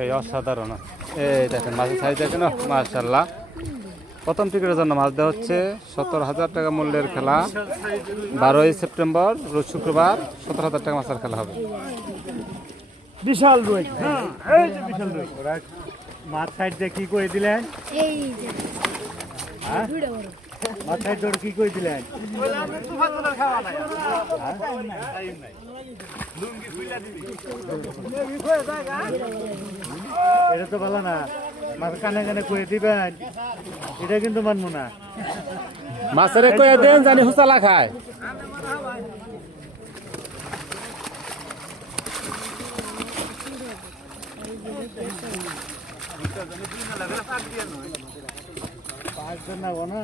এই অসাধারণ, এই দেখেন মাছের সাইজ দেখেন মাশাআল্লাহ। প্রথম টিকিটের জন্য মাছ দেওয়া হচ্ছে 70,000 টাকা মূল্যের খেলা। 12ই সেপ্টেম্বর রোজ শুক্রবার 70,000 টাকা মাছের খেলা হবে। বিশাল রুই, এই যে বিশাল রুই। মাছ সাইড দিয়ে কি করে দিলেন? মাছ সাইড ধরে কি করে দিলেন? এটা তো ভালো না, মাছ কানে কানে করে দিবেন, এটা কিন্তু মানবো না। মাছের কয়ে দেন জানি হুসালা খায়। পাঁচজন না না